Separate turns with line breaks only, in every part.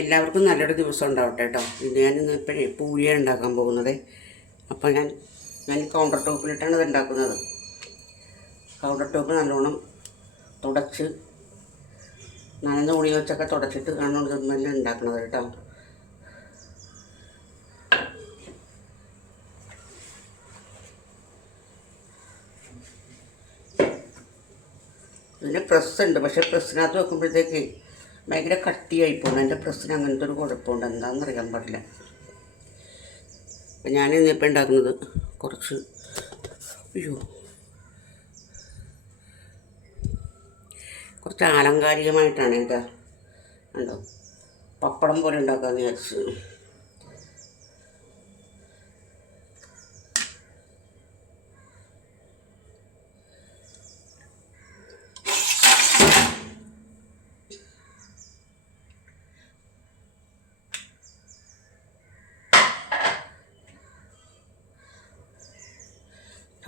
എല്ലാവർക്കും നല്ലൊരു ദിവസം ഉണ്ടാവട്ടെ കേട്ടോ. ഇത് ഞാൻ ഇന്ന് ഇപ്പോഴേ പൂരിയാണ് ഉണ്ടാക്കാൻ പോകുന്നത്. അപ്പോൾ ഞാൻ ഞാൻ കൗണ്ടർ ടോപ്പിലിട്ടാണ് ഇത് ഉണ്ടാക്കുന്നത്. കൗണ്ടർ ടോപ്പ് നല്ലോണം തുടച്ച് നനഞ്ഞ ഉണി വെച്ചൊക്കെ തുടച്ചിട്ട് കാണുന്നത് തന്നെ ഉണ്ടാക്കുന്നത് കേട്ടോ. ഇതിന് പ്രസ് ഉണ്ട്. പക്ഷേ പ്രസ്സിനകത്ത് വെക്കുമ്പോഴത്തേക്ക് ഭയങ്കര കട്ടിയായി പോകുന്നു എന്റെ പ്രശ്നം അങ്ങനത്തെ ഒരു കുഴപ്പമുണ്ട്. എന്താണെന്ന് അറിയാൻ പാടില്ല. അപ്പം ഞാൻ ഇന്നിപ്പോൾ ഉണ്ടാക്കുന്നത് കുറച്ച് അയ്യോ. കുറച്ച് ആലങ്കാരികമായിട്ടാണ് ഇത്. ഉണ്ടോ പപ്പടം പോലെ ഉണ്ടാക്കാമെന്ന് വിചാരിച്ചു.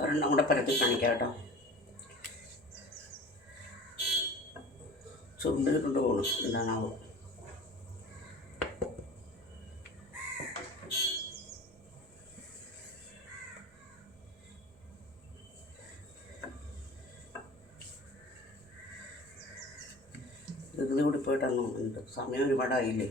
ഒരെണ്ണം കൂടെ പരത്തി കാണിക്കാം കേട്ടോ. ചുണ്ടിൽ കൊണ്ട് പോകണം എന്താണാവോ? ഇതിൽ കൂടി പോയിട്ടാണ് സമയം ഒരുപാടായില്ലേ?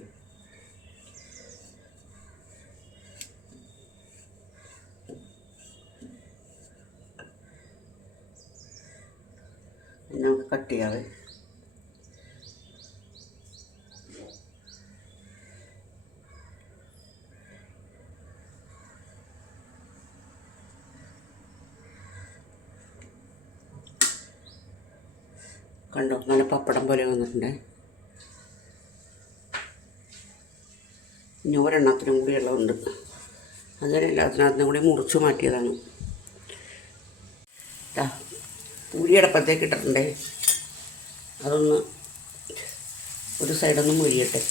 നമുക്ക് കട്ട് ചെയ്യാറ് കണ്ടോ നല്ല പപ്പടം പോലെ വന്നിട്ടുണ്ട്. ഇനി ഒരെണ്ണത്തിനും കൂടി ഉള്ളതുണ്ട്. അങ്ങനെ എല്ലാത്തിനകത്തും കൂടി മുറിച്ച് മാറ്റിയതാണ്. പൂരി അടപ്പത്തേക്ക് ഇട്ടിട്ടുണ്ടേ. അതൊന്ന് ഒരു സൈഡൊന്ന് മുരിയട്ടെ.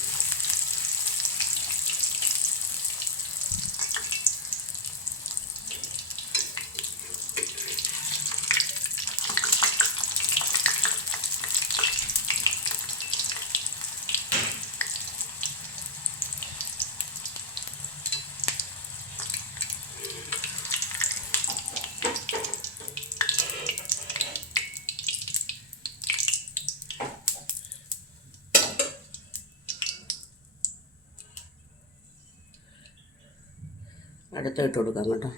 അടുത്ത് ഇട്ട് കൊടുക്കാം കേട്ടോ.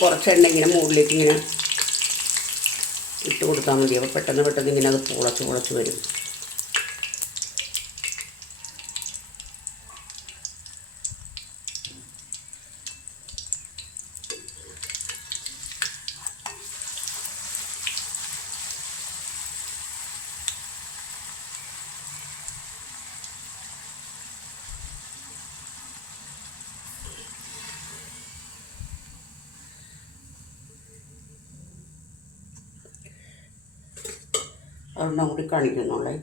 കുറച്ച് എണ്ണ ഇങ്ങനെ മുകളിലേക്ക് ഇങ്ങനെ ഇട്ട് കൊടുത്താൽ മതി. അപ്പോൾ പെട്ടെന്ന് പെട്ടെന്ന് ഇങ്ങനെ അത് പുളച്ച് പുളച്ച് വരും. ഒരെണ്ണം കൂടി കാണിക്കുന്നുള്ളേ.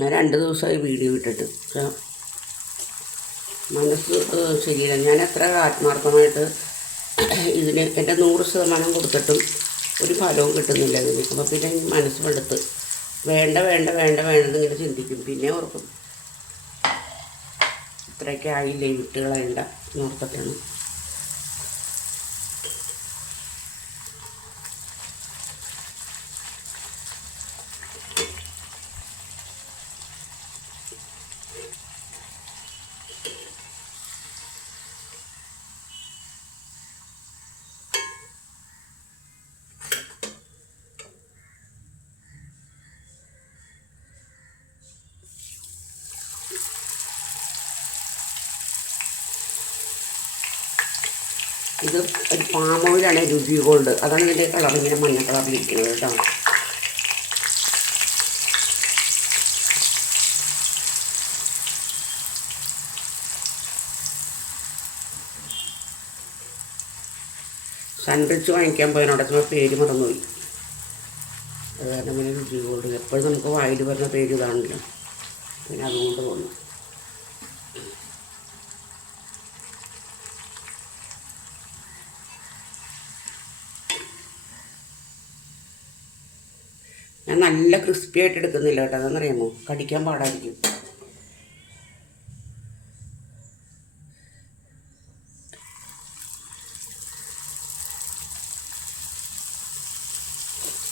ഞാൻ രണ്ട് ദിവസമായി വീഡിയോ ഇട്ടിട്ട്. മനസ്സ് ശരിയല്ല. ഞാൻ എത്ര ആത്മാർത്ഥമായിട്ട് ഇതിന് എന്റെ നൂറ് ശതമാനം കൊടുത്തിട്ടും ഒരു ഫലവും കിട്ടുന്നില്ല ഇതിന്. അപ്പോൾ പിന്നെ മനസ്സ് വെളുത്ത്. വേണ്ട വേണ്ട വേണ്ട വേണ്ടെന്ന് ഇങ്ങനെ ചിന്തിക്കും. പിന്നെ ഓർക്കും ഇത്രയൊക്കെ ആയില്ലേ വിട്ട് കളയണ്ട ഇത് ഒരു പാം ഓയിലാണ് രുചി ഗോൾഡ് അതാണ് ഇതിന്റെ കളർ ഇങ്ങനെ മഞ്ഞ കളറിലിരിക്കുന്നത് കേട്ടോ. സൺറിച്ച് വാങ്ങിക്കാൻ പോയതിനോടൊക്കെ പേര് മറന്നുപോയി. അത് കാരണം പിന്നെ രുചി ഗോൾഡ് എപ്പോഴും നമുക്ക് വായിൽ വരുന്ന പേര് ഇതാണല്ലോ. പിന്നെ അതുകൊണ്ട് തോന്നുന്നു ഞാൻ നല്ല ക്രിസ്പി ആയിട്ട് എടുക്കുന്നില്ല കേട്ടോ. അതെന്നറിയാമോ കടിക്കാൻ പാടായിരിക്കും.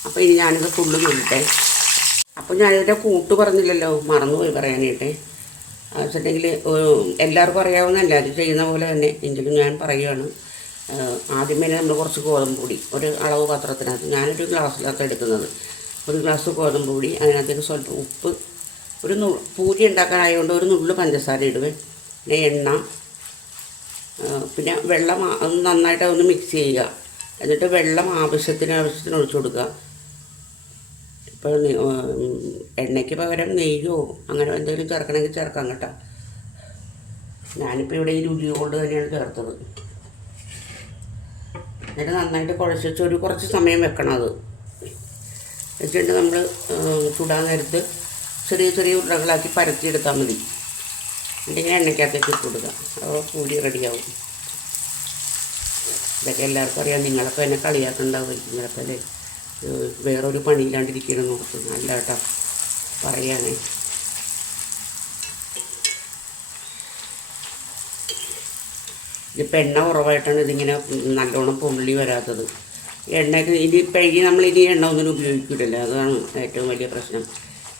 അപ്പോൾ ഇനി ഞാനിത് ഫുള്ള് നോക്കട്ടെ അപ്പോൾ ഞാനിതിന്റെ കൂട്ട് പറഞ്ഞില്ലല്ലോ. മറന്നുപോയി പറയാനായിട്ട്. വെച്ചിട്ടുണ്ടെങ്കിൽ എല്ലാവർക്കും അറിയാവുന്ന എല്ലാവരും ചെയ്യുന്ന പോലെ തന്നെ എങ്കിലും ഞാൻ പറയുകയാണ് ആദ്യമേ നമ്മൾ കുറച്ച് ഗോതമ്പ് പൊടി ഒരു അളവ് പാത്രത്തിനകത്ത് ഞാനൊരു ഗ്ലാസ്സിനകത്ത് എടുക്കുന്നത്. ഒരു ഗ്ലാസ് ഗോതമ്പ് പൊടി അതിനകത്തേക്ക് സ്വല്പം ഉപ്പ് ഒരു നു പൂരി ഉണ്ടാക്കാനായതുകൊണ്ട് ഒരു നുള്ളു പഞ്ചസാര ഇടുവേ. പിന്നെ എണ്ണ പിന്നെ വെള്ളം ഒന്ന് നന്നായിട്ട് അതൊന്ന് മിക്സ് ചെയ്യുക. എന്നിട്ട് വെള്ളം ആവശ്യത്തിന് ആവശ്യത്തിന് ഒഴിച്ചു കൊടുക്കുക. ഇപ്പോൾ എണ്ണയ്ക്ക് പകരം നെയ്യോ അങ്ങനെ എന്തെങ്കിലും ചേർക്കണമെങ്കിൽ ചേർക്കാം കേട്ടോ. ഞാനിപ്പോൾ ഇവിടെ ഈ രുചി കൊണ്ട് തന്നെയാണ് ചേർത്തത്. എന്നിട്ട് നന്നായിട്ട് കുഴച്ച് ഒരു കുറച്ച് സമയം വെക്കണം അത്. വെച്ചിട്ട് നമ്മൾ ചൂടാൻ നേരത്ത് ചെറിയ ചെറിയ ഉരുളകളാക്കി പരത്തിയെടുത്താൽ മതി. എന്നിട്ട് എണ്ണയ്ക്കകത്തേക്ക് ഇട്ട് കൊടുക്കുക. അപ്പോൾ കൂടി റെഡിയാവും. ഇതൊക്കെ എല്ലാവർക്കും അറിയാം. നിങ്ങളൊക്കെ എന്നെ കളിയാക്കുന്നുണ്ടാവുമായിരിക്കും ചിലപ്പോൾ അല്ലേ? വേറൊരു പണിയില്ലാണ്ടിരിക്കണം ഓർത്ത് നല്ല കേട്ടോ പറയാനേ. ഇതിപ്പോൾ എണ്ണ കുറവായിട്ടാണ് ഇതിങ്ങനെ നല്ലോണം പൊള്ളി വരാത്തത്. എണ്ണയ്ക്ക് ഇനി പഴകി നമ്മൾ ഇനി എണ്ണ ഒന്നും ഉപയോഗിക്കില്ലല്ലോ അതാണ് ഏറ്റവും വലിയ പ്രശ്നം.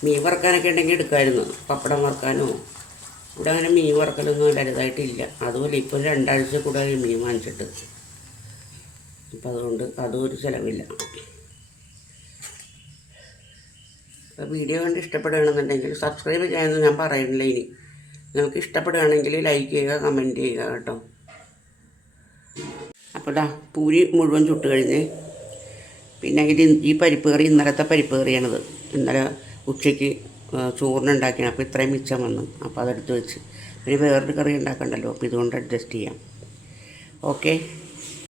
മീൻ വറുക്കാനൊക്കെ ഉണ്ടെങ്കിൽ എടുക്കാമായിരുന്നു പപ്പടം വറുക്കാനോ. ഇവിടെ അങ്ങനെ മീൻ വറുക്കലൊന്നും വലുതായിട്ടില്ല. അതുപോലെ ഇപ്പോൾ രണ്ടാഴ്ച കൂടെ മീൻ വാങ്ങിച്ചിട്ട്. അപ്പം അതുകൊണ്ട് അതും ഒരു ചിലവില്ല. വീഡിയോ കണ്ട് ഇഷ്ടപ്പെടുകയാണെന്നുണ്ടെങ്കിൽ സബ്സ്ക്രൈബ് ചെയ്യാമെന്ന് ഞാൻ പറയുന്നില്ല ഇനി. നിങ്ങൾക്ക് ഇഷ്ടപ്പെടുകയാണെങ്കിൽ ലൈക്ക് ചെയ്യുക കമന്റ് ചെയ്യുക കേട്ടോ. അപ്പോൾ ഡാ പൂരി മുഴുവൻ ചുട്ട് കഴിഞ്ഞ് പിന്നെ ഇത് ഈ പരിപ്പ് കറി ഇന്നലത്തെ പരിപ്പ് കറിയാണിത്. ഇന്നലെ ഉച്ചയ്ക്ക് ചോറിനുണ്ടാക്കിയാണ് അപ്പോൾ ഇത്രയും മിച്ചം വന്നു. അപ്പോൾ അതെടുത്ത് വെച്ച്. പിന്നെ വേറൊരു കറി ഉണ്ടാക്കണ്ടല്ലോ. അപ്പോൾ ഇതുകൊണ്ട് അഡ്ജസ്റ്റ് ചെയ്യാം. ഓക്കെ